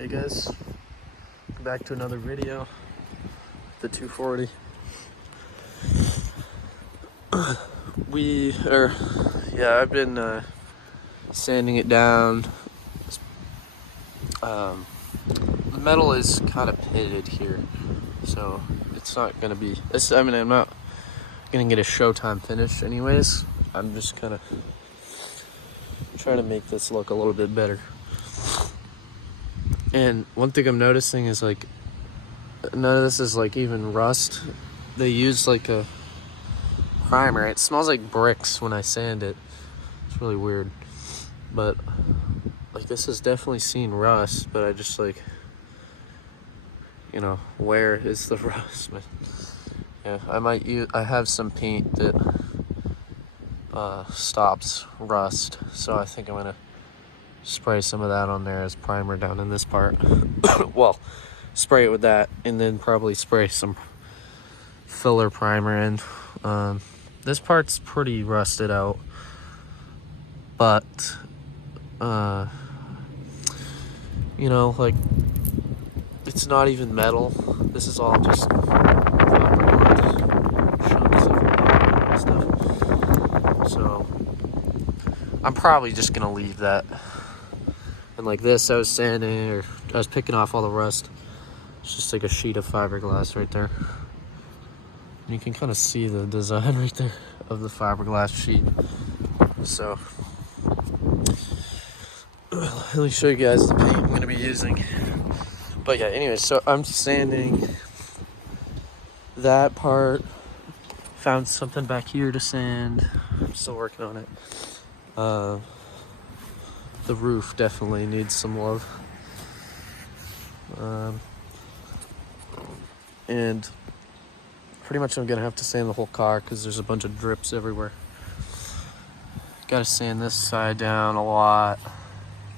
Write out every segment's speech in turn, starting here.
Hey guys, back to another video. The 240. I've been sanding it down. The metal is kind of pitted here, so it's not gonna be. I'm not gonna get a showtime finish, anyways. I'm just kind of trying to make this look a little bit better. And one thing I'm noticing is like none of this is like even rust. They use like a primer. It smells like bricks when I sand it. It's really weird. But like this has definitely seen rust, but I just like, where is the rust? But yeah, I have some paint that stops rust, so I think I'm gonna spray some of that on there as primer down in this part. Well, spray it with that and then probably spray some filler primer in. This part's pretty rusted out, but like it's not even metal. This is all just chunks of stuff. So I'm probably just gonna leave that. And like this, I was picking off all the rust. It's just like a sheet of fiberglass right there. And you can kind of see the design right there of the fiberglass sheet. So let me show you guys the paint I'm gonna be using. But yeah, anyway, so I'm sanding that part. Found something back here to sand. I'm still working on it. The roof definitely needs some love. And pretty much I'm gonna have to sand the whole car because there's a bunch of drips everywhere. Gotta sand this side down a lot.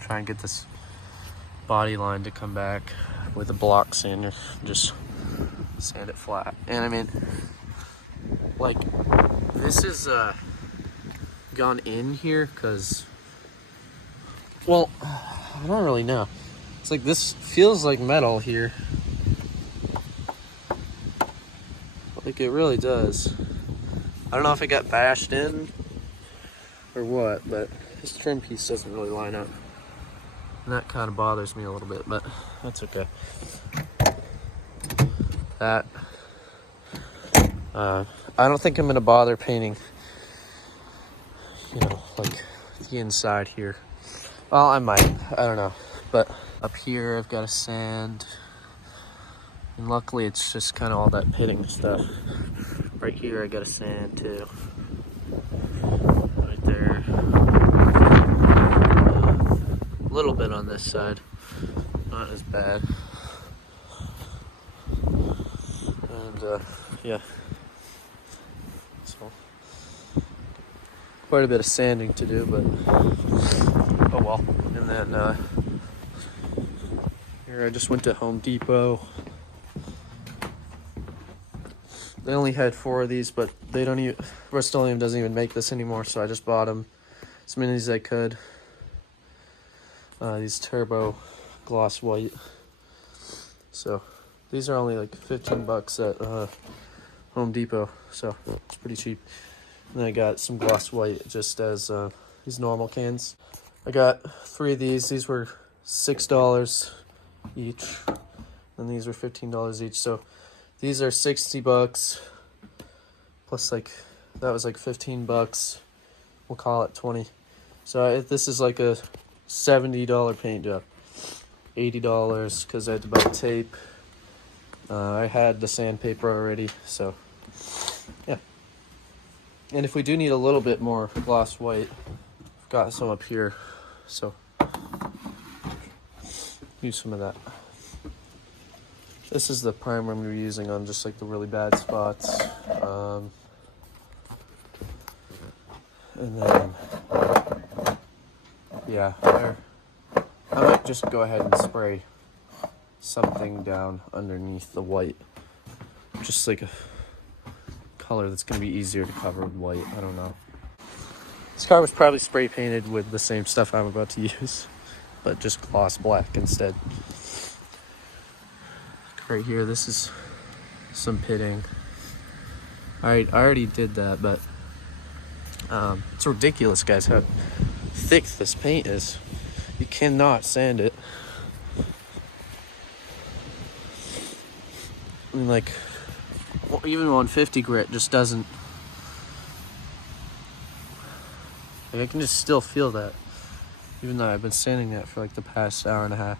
Try and get this body line to come back with a block sander. Just sand it flat. And I mean, like, this is gone in here because, well, I don't really know. It's like this feels like metal here. Like it really does. I don't know if it got bashed in or what, but this trim piece doesn't really line up. And that kind of bothers me a little bit, but that's okay. I don't think I'm gonna bother painting, like the inside here. Well, I might, I don't know. But up here I've got a sand. And luckily it's just kind of all that pitting stuff. Right here I got a sand too. Right there. A little bit on this side. Not as bad. And yeah. So quite a bit of sanding to do, but oh well. And then here I just went to Home Depot. They only had 4 of these, but they don't even, Rust-Oleum doesn't even make this anymore, so I just bought them as many as I could. These turbo gloss white. So these are only like 15 bucks at Home Depot, so it's pretty cheap. And then I got some gloss white just as these normal cans. I got 3 of these. These were $6 each, and these were $15 each. So these are 60 bucks plus like that was like 15 bucks. We'll call it 20. So this is like a $70 paint job. $80 because I had to buy tape. I had the sandpaper already, so yeah. And if we do need a little bit more gloss white, I've got some up here, so use some of that. This is the primer I'm using on just like the really bad spots. And then, yeah, I might just go ahead and spray something down underneath the white. Just like a color that's going to be easier to cover with white. I don't know. This car was probably spray painted with the same stuff I'm about to use, but just gloss black instead. right here. This is some pitting. I already did that, but it's ridiculous, guys, how thick this paint is. You cannot sand it. I mean, like, well, even on 50 grit just doesn't, like, I can just still feel that, even though I've been sanding that for like the past hour and a half.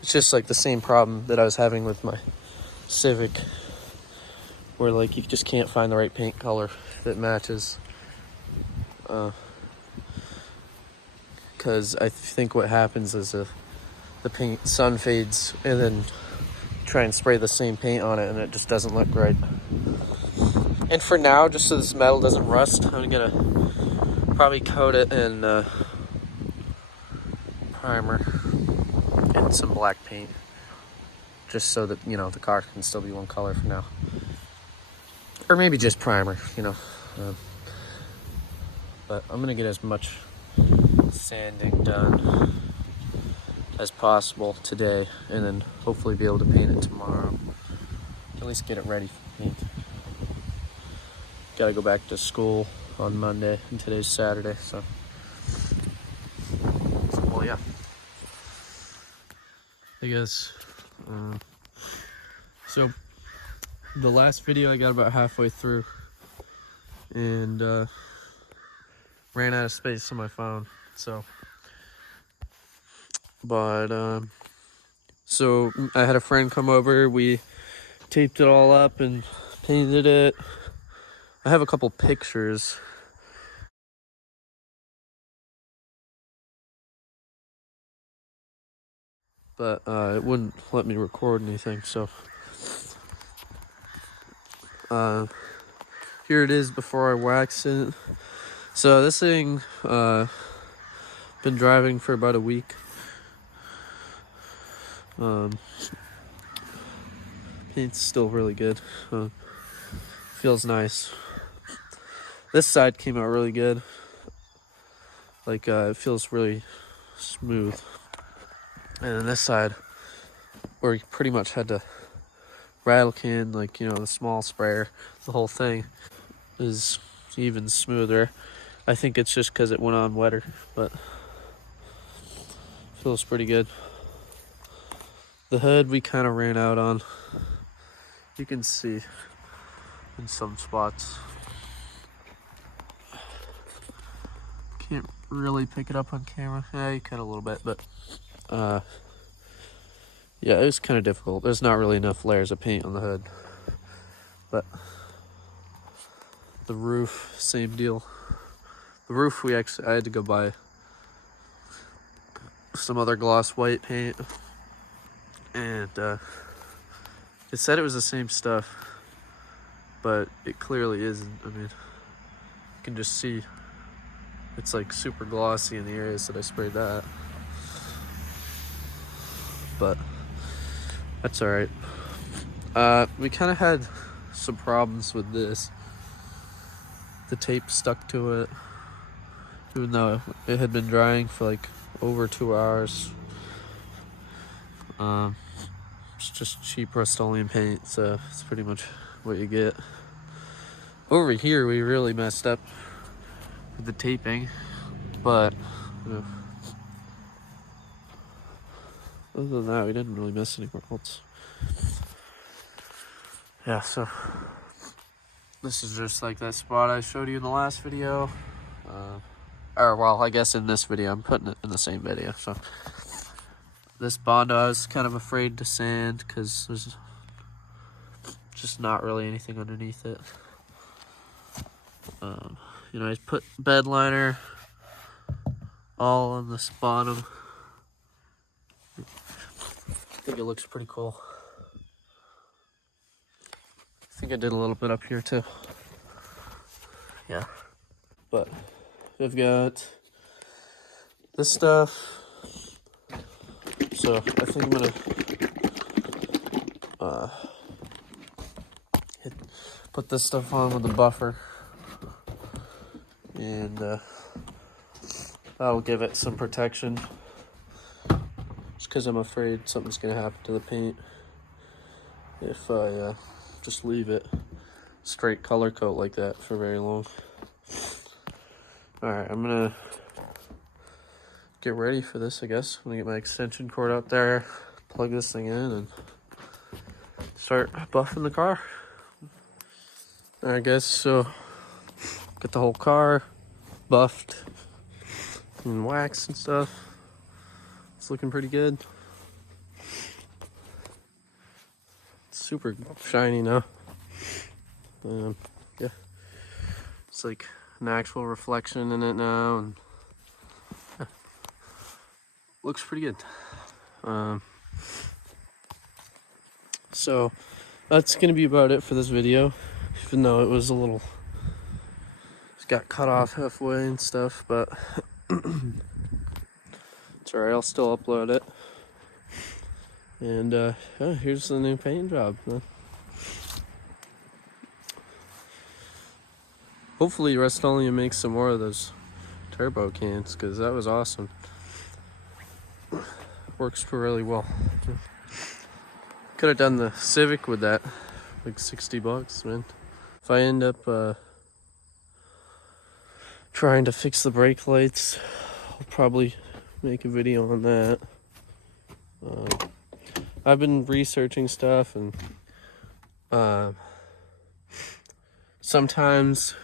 It's just like the same problem that I was having with my Civic, where like you just can't find the right paint color that matches. Because I think what happens is the paint sun fades, and then try and spray the same paint on it, and it just doesn't look right. And for now, just so this metal doesn't rust, I'm gonna probably coat it in primer and some black paint, just so that, you know, the car can still be one color for now. Or maybe just primer, you know. But I'm gonna get as much sanding done as possible today, and then hopefully be able to paint it tomorrow. At least get it ready for paint. Gotta go back to school on Monday, and today's Saturday, so well, yeah. I guess. So the last video I got about halfway through, and ran out of space on my phone. So, but so I had a friend come over. We taped it all up and painted it. I have a couple pictures. But it wouldn't let me record anything, so here it is before I wax it. So this thing, been driving for about a week. Paint's still really good. Feels nice. This side came out really good. Like, it feels really smooth. And then this side, where you pretty much had to rattle can, like, you know, the small sprayer, the whole thing is even smoother. I think it's just because it went on wetter, but feels pretty good. The hood we kind of ran out on. You can see in some spots. Can't really pick it up on camera. Yeah, you can a little bit, but yeah, it was kind of difficult. There's not really enough layers of paint on the hood. But the roof, same deal. The roof, I had to go buy some other gloss white paint, and it said it was the same stuff, but it clearly isn't. I mean, you can just see it's like super glossy in the areas that I sprayed that. But that's all right. We kind of had some problems with this. The tape stuck to it, even though it had been drying for like over 2 hours. It's just cheap Rust-Oleum paint, so it's pretty much what you get. Over here, we really messed up with the taping, but you know, other than that, we didn't really miss anywhere else. Yeah, so this is just like that spot I showed you in the last video. Or, well, I guess in this video, I'm putting it in the same video. So this Bondo, I was kind of afraid to sand because there's just not really anything underneath it. You know, I put bed liner all on this bottom. I think it looks pretty cool. I think I did a little bit up here too. Yeah. But I've got this stuff. So I think I'm gonna put this stuff on with the buffer, and that'll give it some protection. Just because I'm afraid something's gonna happen to the paint if I just leave it straight color coat like that for very long. All right, I'm gonna get ready for this, I guess. I'm gonna get my extension cord out there, plug this thing in, and start buffing the car. All right, guys, so get the whole car buffed and waxed and stuff. It's looking pretty good. It's super shiny now. Yeah, it's like an actual reflection in it now, and yeah, looks pretty good. So that's gonna be about it for this video, even though it was it got cut off halfway and stuff, but it's alright, I'll still upload it. And yeah, here's the new paint job, man. Hopefully Rust-Oleum makes some more of those turbo cans, because that was awesome. Works really well. Could have done the Civic with that, like 60 bucks, man. If I end up trying to fix the brake lights, I'll probably make a video on that. I've been researching stuff, and sometimes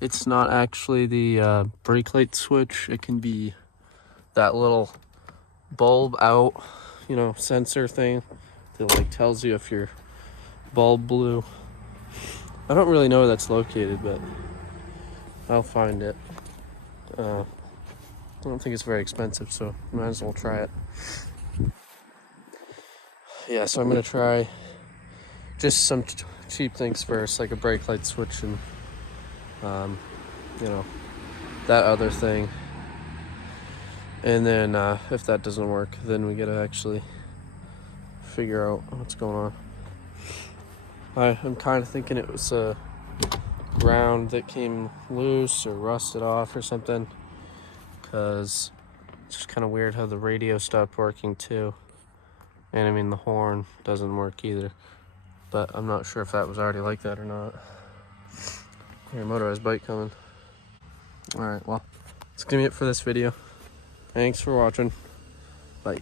it's not actually the brake light switch. It can be that little bulb out, sensor thing that like tells you if your bulb blew. I don't really know where that's located, but I'll find it. I don't think it's very expensive, so might as well try it. Yeah, so I'm gonna try just some cheap things first, like a brake light switch and that other thing. And then if that doesn't work, then we gotta actually figure out what's going on. I'm kind of thinking it was a ground that came loose or rusted off or something, because it's just kind of weird how the radio stopped working too. And I mean, the horn doesn't work either, but I'm not sure if that was already like that or not. Here, motorized bike coming. All right, well, that's gonna be it for this video. Thanks for watching. Bye.